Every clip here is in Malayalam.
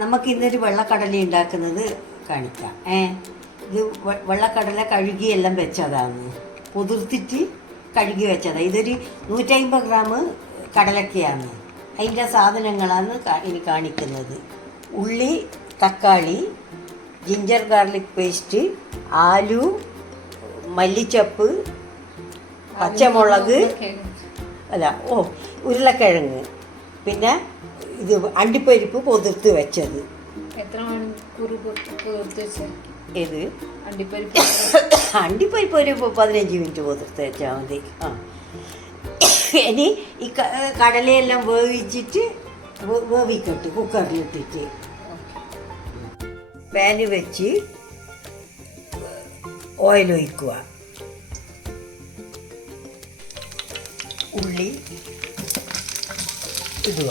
നമുക്കിന്നൊരു വെള്ളക്കടല ഉണ്ടാക്കുന്നത് കാണിക്കാം. ഇത് വെള്ളക്കടല കഴുകിയെല്ലാം വെച്ചതാണ്, കുതിർത്തിട്ട് കഴുകി വെച്ചതാണ്. ഇതൊരു 150 ഗ്രാം കടലക്കയാണ്. അതിൻ്റെ സാധനങ്ങളാണ് ഇനി കാണിക്കുന്നത്. ഉള്ളി, തക്കാളി, ജിഞ്ചർ ഗാർലിക് പേസ്റ്റ്, ആലു, മല്ലിച്ചപ്പ്, പച്ചമുളക്, ഉരുളക്കിഴങ്ങ്, പിന്നെ ഇത് അണ്ടിപ്പരിപ്പ് പൊതിർത്ത് വെച്ചത്. ഏത് അണ്ടിപ്പരിപ്പ് ഒരു 15 മിനിറ്റ് പൊതിർത്ത് വെച്ചാൽ മതി. ഇനി ഈ കടലയെല്ലാം വേവിക്കട്ട് കുക്കറിലിട്ടിട്ട് പാന് വെച്ച് ഓയിൽ ഒഴിക്കുക. ഉള്ളി ഇടുക.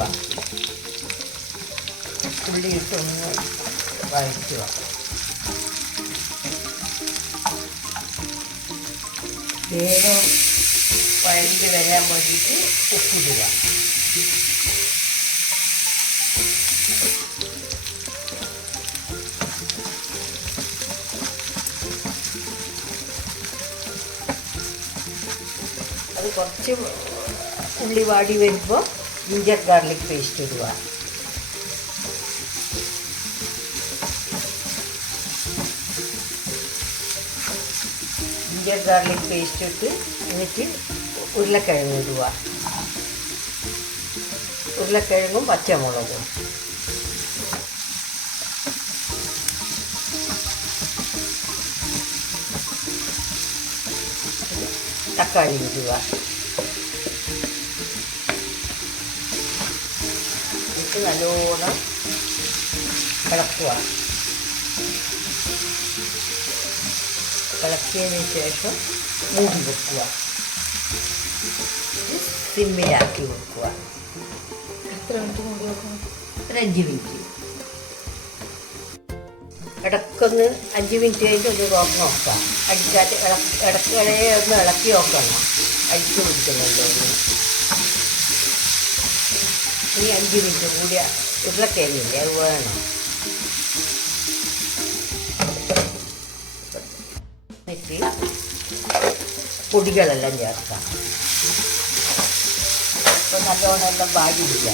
ഉള്ളി ഇട്ടൊന്ന് വഴറ്റുക. വേഗം വഴറ്റി വരാൻ വേണ്ടിയിട്ട് ഉപ്പിടുക. അത് കുറച്ച് ഉള്ളി വാടി വരുമ്പോൾ ജിഞ്ചർ ഗാർലിക് പേസ്റ്റ് ഇടുക. ജിഞ്ചർ ഗാർലിക് പേസ്റ്റ് ഇട്ട് എന്നിട്ട് ഉരുളക്കിഴങ്ങ് ഇടുക. ഉരുളക്കിഴങ്ങും പച്ചമുളകും തക്കാളി ഇടുക. ഇട്ട് നല്ലോണം ഇളക്കുക. ഇളക്കിയതിന് ശേഷം മൂടി വെക്കുക. സിമ്മിലാക്കി വെക്കുക. എത്ര മിനിറ്റ് മൂടി വെക്കണം? ഒരു 5 മിനിറ്റ്. ഇടയ്ക്കൊന്ന് 5 മിനിറ്റ് കഴിഞ്ഞ് ഒന്ന് തുറന്ന് നോക്കാം. അടിക്കാറ്റ് ഇടയ്ക്കിടയെ ഒന്ന് ഇളക്കി നോക്കണം, അടിച്ചു പിടിക്കുന്നുണ്ടോ എന്ന്. ഇനി 5 മിനിറ്റ് കൂടി ഉരുളക്കിഴങ്ങില്ലേ അത് വേണം. എന്നിട്ട് പൊടികളെല്ലാം ചേർക്കാം. ഇപ്പം നല്ലോണം എല്ലാം വാടിയില്ല.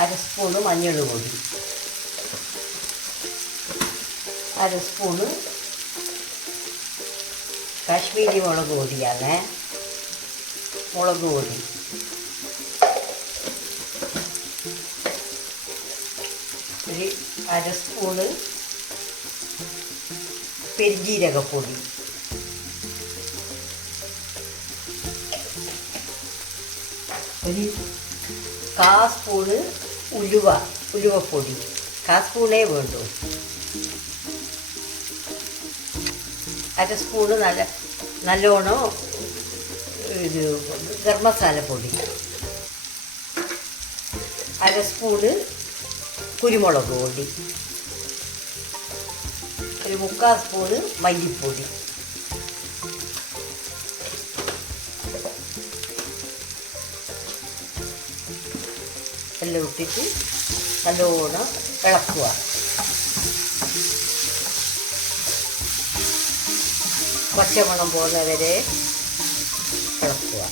അര സ്പൂണ് മഞ്ഞൾ പൊടി, അര സ്പൂണ് കാശ്മീരി മുളക് പൊടിയാണ്, മുളക് പൊടി, ഒരു അര സ്പൂണ് പെരുംജീരകപ്പൊടി, ഒരു 1/4 സ്പൂണ് ഉലുവപ്പൊടി, 1/4 സ്പൂണേ വേണ്ടൂ. അര സ്പൂണ് നല്ലോണം ഇത് ഗരം മസാല പൊടി, അര സ്പൂണ് കുരുമുളക് പൊടി, ഒരു 3/4 സ്പൂണ് മല്ലിപ്പൊടി, എല്ലാം ഇട്ടിട്ട് നല്ലോണം ഇളക്കുക. പച്ചമണം പോകുന്നവരെ ഇളക്കുക.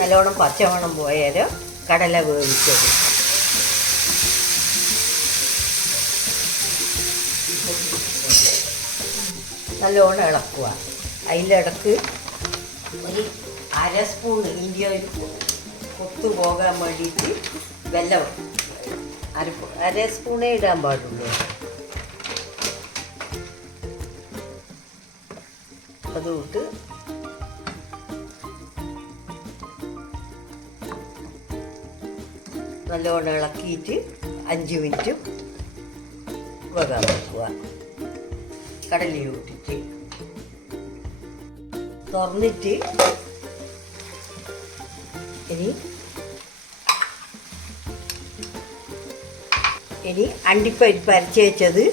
നല്ലോണം പച്ചമണം പോയാലും കടല വേവിച്ചത് നല്ലോണം ഇളക്കുക. അതിൻ്റെ ഇടക്ക് ഒരു അര സ്പൂൺ ഇഞ്ചി കൊത്തു പോകാൻ വേണ്ടിയിട്ട് വെല്ലം അര സ്പൂണേ ഇടാൻ പാടുള്ളൂ. അതുകൊണ്ട് നല്ലോണം ഇളക്കിയിട്ട് 5 മിനിറ്റ് വെക്കാൻ വെക്കുക. കടലയൂട്ടിട്ട് തുറന്നിട്ട് ഇനി ഇനി അണ്ടിപ്പരിപ്പ് അരച്ച് വെച്ചത്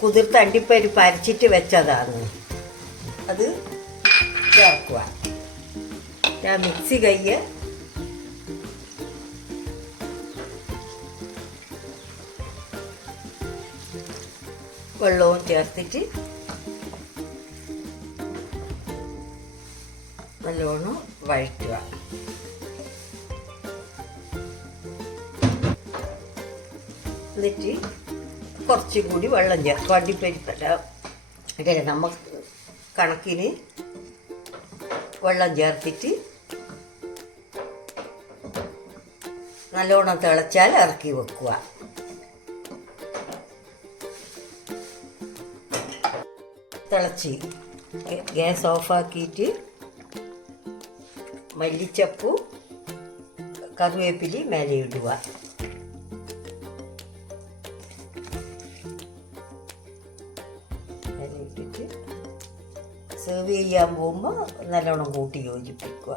കുതിർത്ത അണ്ടിപ്പരിപ്പ് അരച്ചിട്ട് വെച്ചതാണ്, അത് ചേർക്കുക. മിക്സി കയ്യ് വെള്ളവും ചേർത്തിട്ട് നല്ലോണം വഴറ്റുക. എന്നിട്ട് കുറച്ചും കൂടി വെള്ളം ചേർക്കും. അണ്ടിപ്പരിപ്പല്ല നമുക്ക് കണക്കിന് വെള്ളം ചേർത്തിട്ട് നല്ലോണം തിളച്ചാൽ ഇറക്കി വെക്കുക. തിളച്ച് ഗ്യാസ് ഓഫാക്കിയിട്ട് മല്ലിച്ചപ്പും കറിവേപ്പിലയും മേലെ ഇടുക. മേലെ ഇട്ടിട്ട് സെർവ് ചെയ്യാൻ പോകുമ്പോൾ നല്ലോണം കൂട്ടി യോജിപ്പിക്കുക.